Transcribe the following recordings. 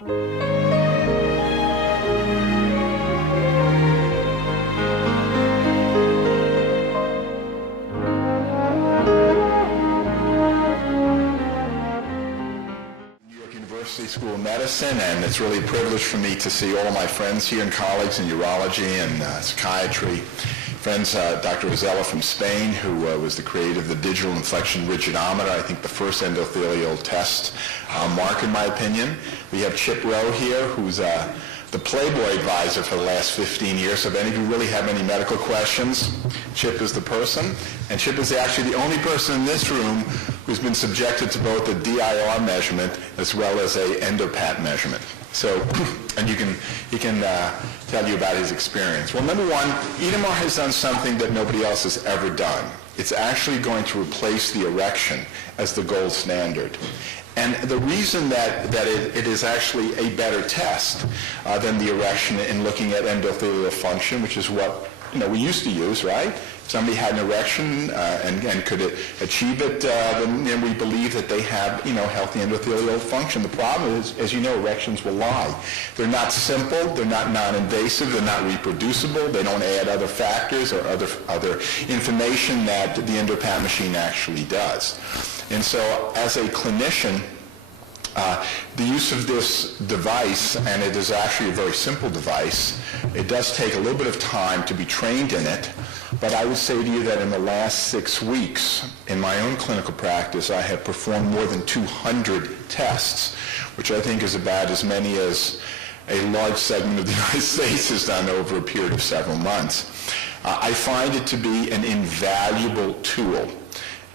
School of Medicine, and it's really a privilege for me to see all of my friends here and colleagues in urology and psychiatry. Friends, Dr. Rosella from Spain, who was the creator of the digital inflection rigidometer, I think the first endothelial test mark in my opinion. We have Chip Rowe here, who's the Playboy advisor for the last 15 years. So if any of you really have any medical questions, Chip is the person. And Chip is actually the only person in this room who's been subjected to both a DIR measurement as well as a EndoPAT measurement. So, and he can tell you about his experience. Well, number one, ENMR has done something that nobody else has ever done. It's actually going to replace the erection as the gold standard. And the reason that it is actually a better test than the erection in looking at endothelial function, which is what we used to use, right? If somebody had an erection and could achieve it, then we believe that they have healthy endothelial function. The problem is, as you know, erections will lie. They're not simple, they're not non-invasive, they're not reproducible, they don't add other factors or other information that the EndoPAT machine actually does. And so as a clinician, the use of this device, and it is actually a very simple device, it does take a little bit of time to be trained in it, but I would say to you that in the last 6 weeks, in my own clinical practice, I have performed more than 200 tests, which I think is about as many as a large segment of the United States has done over a period of several months. I find it to be an invaluable tool.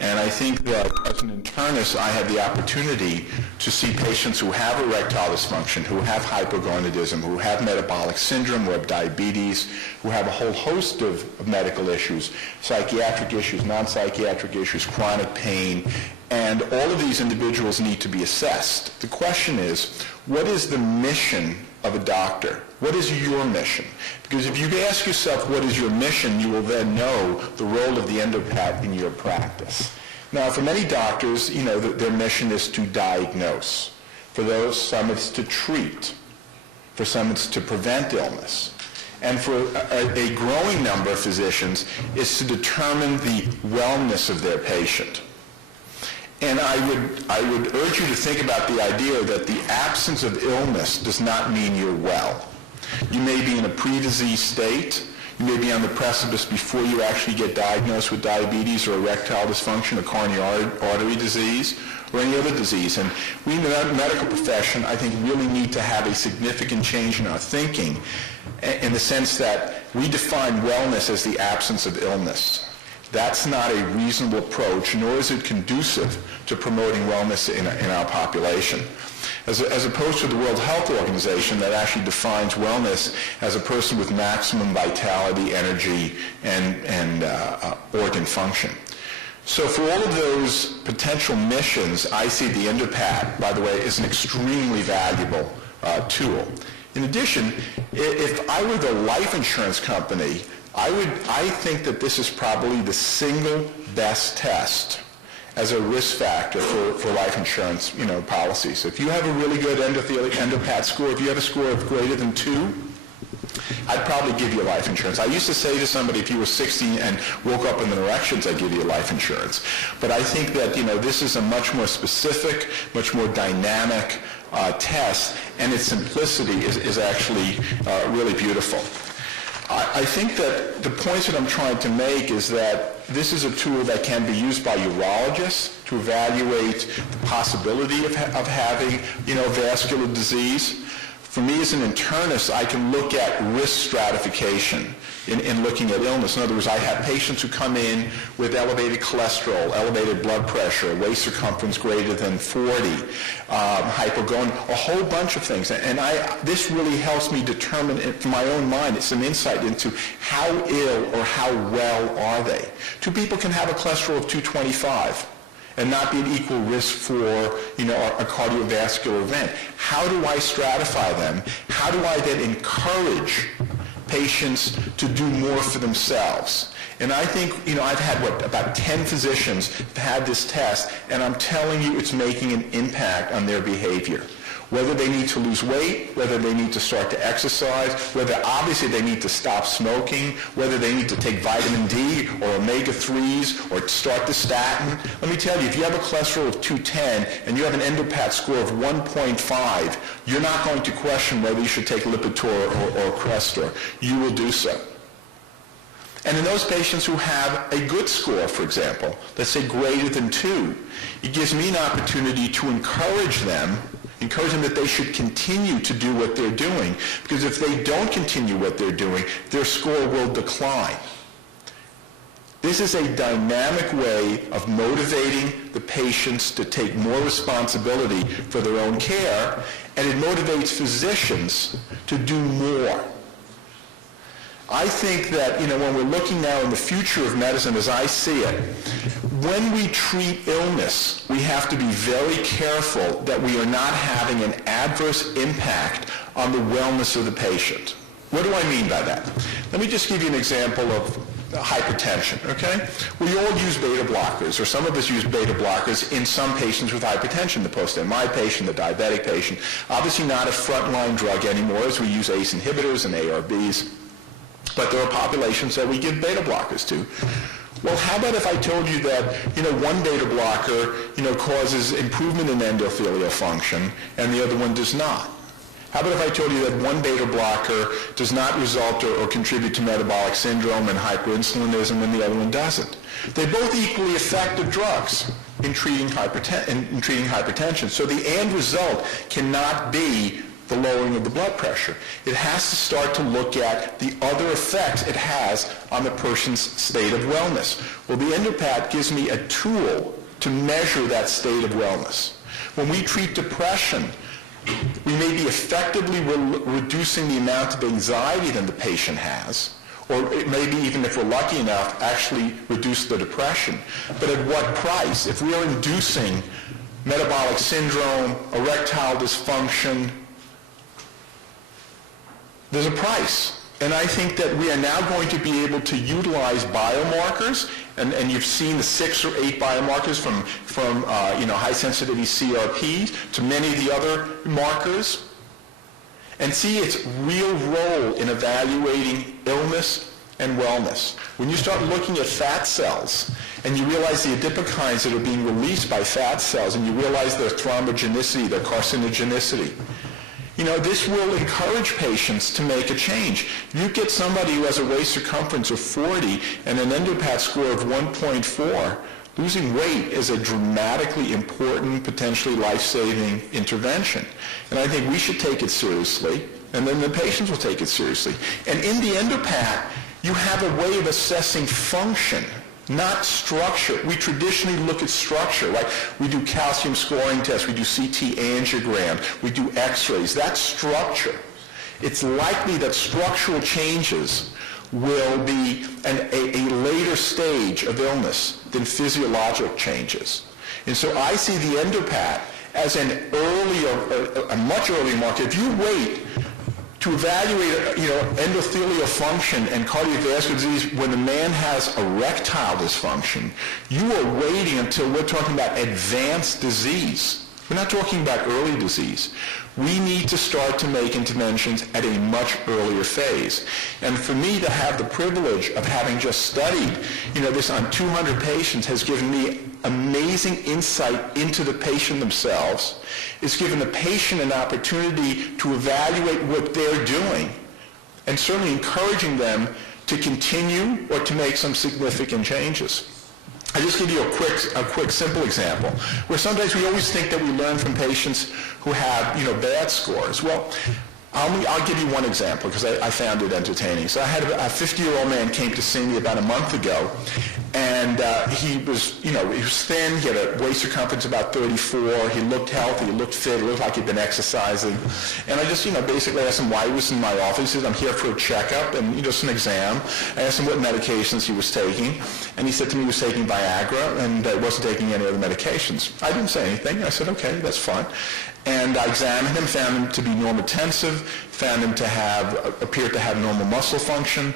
And I think that as an internist, I have the opportunity to see patients who have erectile dysfunction, who have hypogonadism, who have metabolic syndrome, who have diabetes, who have a whole host of medical issues, psychiatric issues, non-psychiatric issues, chronic pain, and all of these individuals need to be assessed. The question is, what is the mission of a doctor? What is your mission? Because if you ask yourself what is your mission, you will then know the role of the EndoPAT in your practice. Now, for many doctors, their mission is to diagnose. For those, some it's to treat. For some, it's to prevent illness. And for a growing number of physicians, it's to determine the wellness of their patient. And I would urge you to think about the idea that the absence of illness does not mean you're well. You may be in a pre-disease state. You may be on the precipice before you actually get diagnosed with diabetes or erectile dysfunction or coronary artery disease or any other disease. And we in the medical profession, I think, really need to have a significant change in our thinking in the sense that we define wellness as the absence of illness. That's not a reasonable approach, nor is it conducive to promoting wellness in our population. As opposed to the World Health Organization that actually defines wellness as a person with maximum vitality, energy, and organ function. So for all of those potential missions, I see the EndoPAT, by the way, is an extremely valuable tool. In addition, if I were the life insurance company, I think that this is probably the single best test as a risk factor for life insurance, policies. If you have a really good EndoPAT score, if you have a score of greater than 2, I'd probably give you life insurance. I used to say to somebody, if you were 60 and woke up in an erections, I'd give you life insurance. But I think that, this is a much more specific, much more dynamic test, and its simplicity is actually really beautiful. I think that the points that I'm trying to make is that this is a tool that can be used by urologists to evaluate the possibility of having, vascular disease. For me as an internist, I can look at risk stratification in looking at illness. In other words, I have patients who come in with elevated cholesterol, elevated blood pressure, waist circumference greater than 40, hypogon, a whole bunch of things. And this really helps me determine, from my own mind, it's an insight into how ill or how well are they. 2 people can have a cholesterol of 225. And not be at equal risk for, a cardiovascular event. How do I stratify them? How do I then encourage patients to do more for themselves? And I think, I've had, about 10 physicians have had this test, and I'm telling you it's making an impact on their behavior. Whether they need to lose weight, whether they need to start to exercise, whether obviously they need to stop smoking, whether they need to take vitamin D or omega-3s or start the statin. Let me tell you, if you have a cholesterol of 210 and you have an EndoPAT score of 1.5, you're not going to question whether you should take Lipitor or Crestor. You will do so. And in those patients who have a good score, for example, let's say greater than 2, it gives me an opportunity to encourage them that they should continue to do what they're doing, because if they don't continue what they're doing, their score will decline. This is a dynamic way of motivating the patients to take more responsibility for their own care, and it motivates physicians to do more. I think that, when we're looking now in the future of medicine as I see it, when we treat illness, we have to be very careful that we are not having an adverse impact on the wellness of the patient. What do I mean by that? Let me just give you an example of hypertension, okay? We all use beta blockers, or some of us use beta blockers in some patients with hypertension, the post-MI patient, the diabetic patient. Obviously not a frontline drug anymore, as we use ACE inhibitors and ARBs. But there are populations that we give beta blockers to. Well, how about if I told you that, one beta blocker, causes improvement in endothelial function and the other one does not? How about if I told you that one beta blocker does not result or contribute to metabolic syndrome and hyperinsulinism and the other one doesn't? They're both equally effective drugs in treating hypertension. So the end result cannot be the lowering of the blood pressure. It has to start to look at the other effects it has on the person's state of wellness. Well, the EndoPAT gives me a tool to measure that state of wellness. When we treat depression, we may be effectively reducing the amount of anxiety that the patient has, or it may be, even if we're lucky enough, actually reduce the depression. But at what price? If we are inducing metabolic syndrome, erectile dysfunction, there's a price. And I think that we are now going to be able to utilize biomarkers, and you've seen the 6 or 8 biomarkers from high sensitivity CRPs to many of the other markers, and see its real role in evaluating illness and wellness. When you start looking at fat cells, and you realize the adipokines that are being released by fat cells, and you realize their thrombogenicity, their carcinogenicity, this will encourage patients to make a change. You get somebody who has a waist circumference of 40 and an EndoPAT score of 1.4, losing weight is a dramatically important, potentially life-saving intervention. And I think we should take it seriously, and then the patients will take it seriously. And in the EndoPAT, you have a way of assessing function, not structure. We traditionally look at structure, right? We do calcium scoring tests, we do CT angiogram, we do x-rays. That's structure. It's likely that structural changes will be a later stage of illness than physiological changes. And so I see the EndoPAT as a much earlier marker. If you wait to evaluate, endothelial function and cardiovascular disease when the man has erectile dysfunction, you are waiting until we're talking about advanced disease. We're not talking about early disease. We need to start to make interventions at a much earlier phase. And for me to have the privilege of having just studied, this on 200 patients has given me amazing insight into the patient themselves. It's given the patient an opportunity to evaluate what they're doing, and certainly encouraging them to continue or to make some significant changes. I'll just give you a quick, simple example, where sometimes we always think that we learn from patients who have, bad scores. Well, I'll give you one example because I found it entertaining. So I had a 50-year-old man came to see me about a month ago, and he was thin. He had a waist circumference about 34. He looked healthy. He looked fit. It looked like he'd been exercising. And I just, basically asked him why he was in my office. He said, I'm here for a checkup and just an exam. I asked him what medications he was taking, and he said to me he was taking Viagra and wasn't taking any other medications. I didn't say anything. I said, okay, that's fine. And I examined him, found him to be normotensive, found him to appear to have normal muscle function,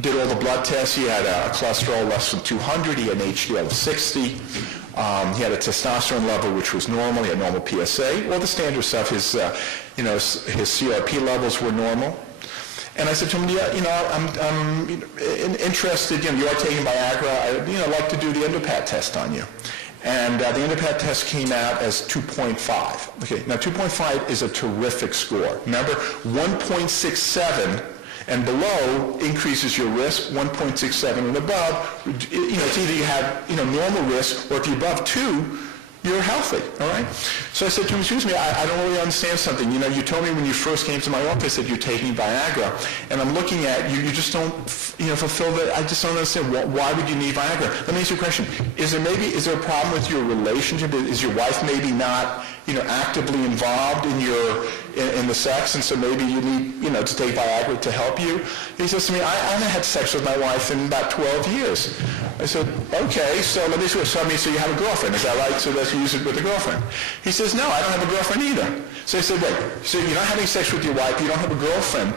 did all the blood tests. He had a cholesterol less than 200, he had an HDL of 60. He had a testosterone level which was normal. He had normal PSA. All the standard stuff. His CRP levels were normal. And I said to him, I'm interested. You are taking Viagra. I'd like to do the EndoPAT test on you. And the EndoPAT test came out as 2.5. Okay, now 2.5 is a terrific score. Remember, 1.67 and below increases your risk. 1.67 and above, it's either you have normal risk, or if you're above 2, you're healthy, all right? So I said to him, excuse me, I don't really understand something. You told me when you first came to my office that you're taking Viagra, and I'm looking at you just don't, fulfill the, I just don't understand. Why would you need Viagra? Let me ask you a question. Is there a problem with your relationship? Is your wife maybe not, actively involved in the sex, and so maybe you need, to take Viagra to help you? He says to me, I haven't had sex with my wife in about 12 years. I said, okay, so let me see. So you have a girlfriend, is that right? So let's use it with a girlfriend. He says, no, I don't have a girlfriend either. So I said, wait, so you're not having sex with your wife, you don't have a girlfriend.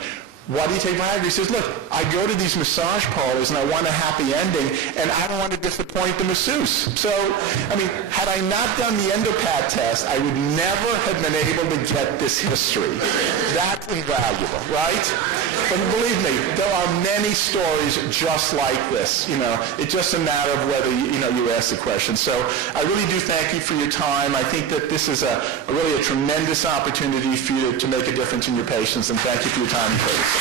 Why do you take Viagra? He says, look, I go to these massage parlors and I want a happy ending, and I don't want to disappoint the masseuse. So, had I not done the EndoPAT test, I would never have been able to get this history. That's invaluable, right? But believe me, there are many stories just like this. It's just a matter of whether you ask the question. So I really do thank you for your time. I think that this is really a tremendous opportunity for you to make a difference in your patients, and thank you for your time and patience.